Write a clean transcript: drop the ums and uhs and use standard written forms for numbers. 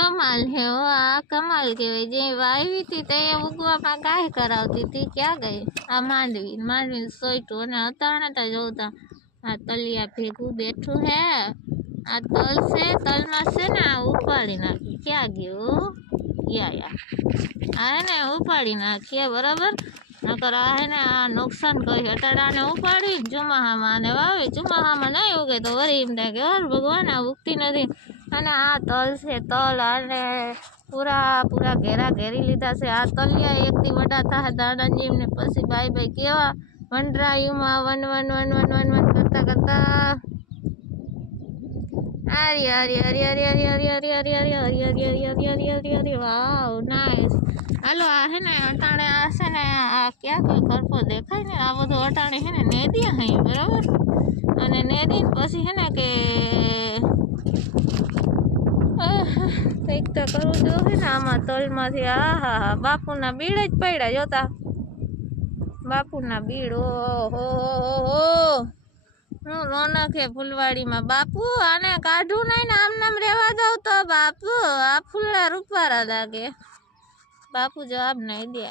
कमाल है वो आ कमाल कहेवाय जे वावी थी ते उगवामां कांई करावती थी क्या गई आ मांडवी मांडवी सोयटू अने अताणे तो जोता आ तलिया भेगू बैठू है आ तल से तल में से ने उपाड़ी नाखी क्या गयो या आ ने उपाड़ी नाखी बराबर नकर आ है ने आ नुकसान कही अटाड़ा ने उपाड़ी चुमाहामां ने वावी चुमाहामां नहीं उगे तो वरी एम थाय के हर भगवान आ उगती नथी अने आ तल से तल आने पूरा पूरा घेरा घेरी लीधा से आ तलिया एक थी वडा थाय दादाजी एमने पछी बाय बाय केवा वनरायुमां one one one one one one करता करता अरे अरे अरे अरे अरे अरे अरे अरे अरे अरे अरे अरे अरे अरे अरे अरे वाव नाइस हालो आ है ने अटाणे आ से ने आ क्या कोई खरखो देखाय ने आ बधो अटाणे है ने नेदिया हई बराबर अने नेदी पछी है ने के કંઈક તો કરવું જો હે ને આમાં તલમાંથી આ હા હા બાપુના બીડ જ પડ્યા જોતા બાપુના બીડ ઓહો હો હું રોનક હે ફૂલવાડીમાં બાપુ આને કાઢું નહીં ને આમ નામ રહેવા દઉં તો બાપુ આ ફૂલના રૂપારા લાગે બાપુ જવાબ નહીં દે